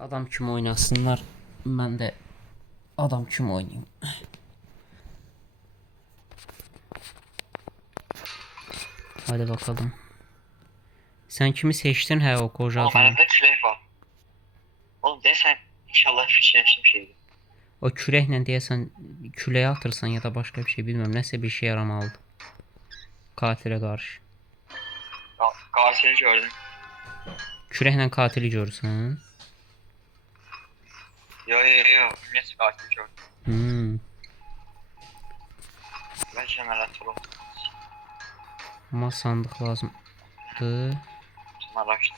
Adam kimi oynasınlar. Ben de adam kimi oynayayım. Hadi bakalım. Sen kimi seçtin he o koca Oğlum adamı? elimde külah var. Oğlum desen inşallah fikirleştim şeydi. O kürekle deyəsən küləyə atırsan ya da başka bir şey bilmiyorum. Nəsə bir şey yaramalıdır. Katilə qarşı. Katil'i gördüm. Kürəklə katili görürsən. Yo. Neyse katil'i gördüm. Hmm. Ben jeneratör oldum. Amma sandıq lazımdır. Sonra açtım.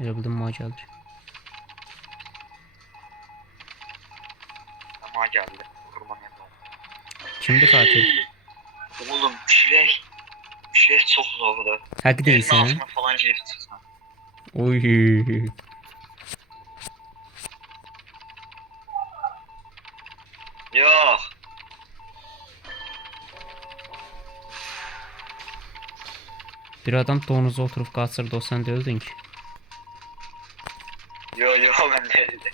Elə bildim ma gəlir. Ama geldi. Kurban yapalım. Kimdir katil? Oğlum külah. Külah çok zordu. Həq Yerin deyirsən. altına falan girip çıksan. Oy. Yok. Bir adam donuza oturup qaçırdı, o sən de öldün ki. Yo ben değildi.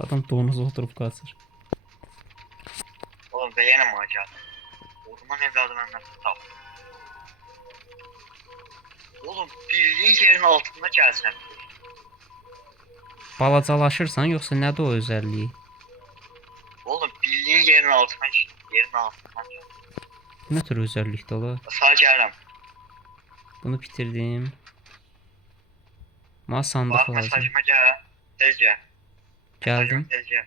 Adam donuza oturup qaçır. Oğlum ben yine macerada. Orman evladı benden tutal. Oğlum bildiğin yerin altında gelsen. Balacalaşırsan yoxsa nədir o özəlliyi? Oğlum bildiğin yerin altına gir. Yerin altından gel. Nə tür özəllikdir ola? Sağ geldim. Bunu bitirdim. Mənə sandıq Bak lazım. mesajıma gel. Tez gel. Gəldim. Tez gel.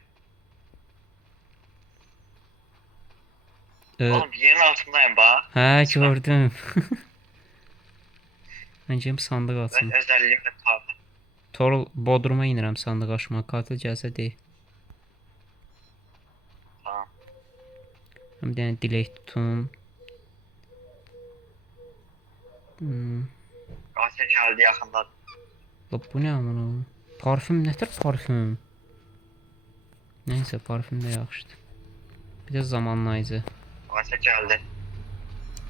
Ee, Oğlum yerin altındayım bak. hə, gördüm. Mən gedim sandıq Ben açım. özelliğimle kaldım. Torul bodruma inirəm sandıq açmağa. Katil gəlsə deyil. Tamam. Bir dənə dilek tutum. Katil geldi yakında. La bu nə amına? Parfüm nədir parfüm? Nəysə parfüm də yaxşıdır. Bir də zamanlayıcı. Katil geldi.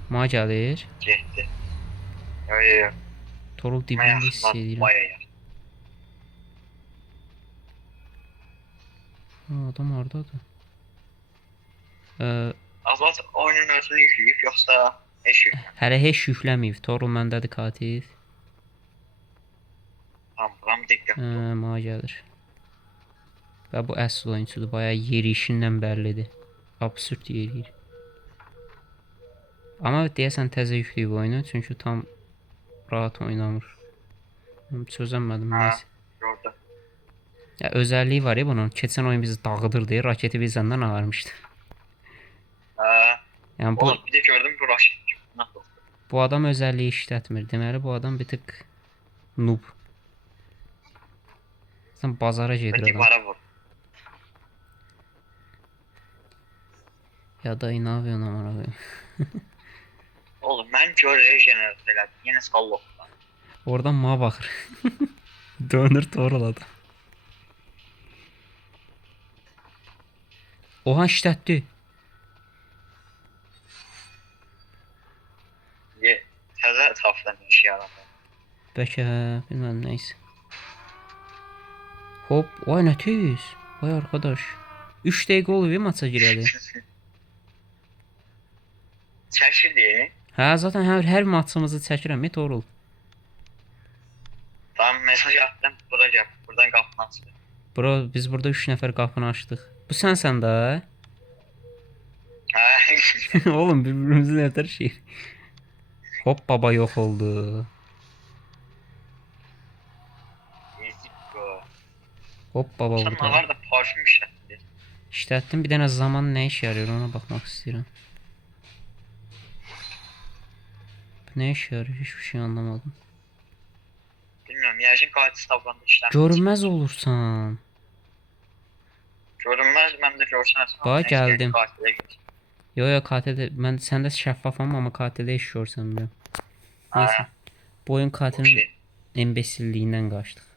Ma gəlir. Gitti. Yo. Torul dibində hiss Yakından edirəm. Maya. Ha, adam hardadır? Azat oyunun özünü yükleyip yoksa eş yük. Hələ heç yükləməyib. Torul məndədir katil. Tamam buram dikkat. Ma gəlir. Və bu əsl oyunçudur. Bayağı yerişindən bəllidir. Absurd yeriyir. Amma deyəsən təzə yükləyib oyunu. Çünki tam rahat oynamır. Çözəmədim. Ha Neyse. gördüm. Ya özəlliyi var ya bunun. Keçən oyun bizi dağıdırdı. Raketi bizden ağarmışdı. Yəni bu Oğlum bir de gördüm bu Raşit. Nasıl? bu adam özəlliyi işlətmir. Deməli bu adam bir tık noob. Sən bazara gedir Peki adam. para vur. Ya da ne yapıyorsun amına koyayım? Oğlum ben göre jeneratör elədim. Yine sallok. Oradan ma baxır. Dönür torladı. Oha işlətdi. Təzə safdan iş yaradı. Bəlkə bilməm neysə. Hop, vay nə tez. Vay arkadaş. 3 dəqiqə olub maça girəli. Çəkirdi. Hə, zaten hər maçımızı çəkirəm, Torul. Tamam mesaj attım. Bura gel. Buradan kapını açtı. Bro, biz burada 3 nəfər qapını açdıq. Bu sənsən də? Oğlum birbirimizi neler şey. Hop baba yok oldu. Ezik bu. Hop baba Sen burada. var da parfüm işletti. İşlətdim, bir dənə zaman nə işə yarıyor ona baxmaq istəyirəm. Bu nə işə yarıyor? Hiçbir şey anlamadım. Bilmiyorum. Yercin katil tablanda işlem. Görünməz olursan. Görünmez ben de görsen. Bax, gəldim. Katile git. Yo katildə mən səndə şəffafam amma katildə iş görsən bilmirəm. Neyse. Bu oyun katilin Okey. embesilliyindən qaçdıq.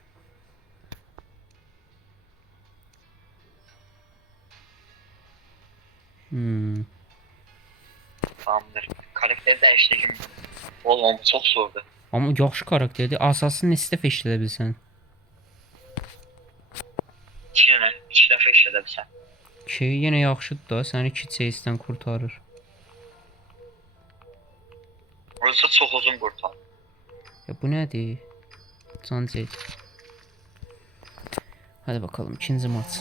Tamamdır. Karakteri değiştireyim. Oğlum çok zordu. Amma yaxşı karakterdir. Asasını neçə dəfə işlədə bilsən? İki dəfə işlədə bilsən. Şey yenə yaxşıdır da, səni 2 chase'dən kurtarır. Orası çox uzun qurtar. Ya bu nədir? Can çek. Hadi bakalım ikinci maç.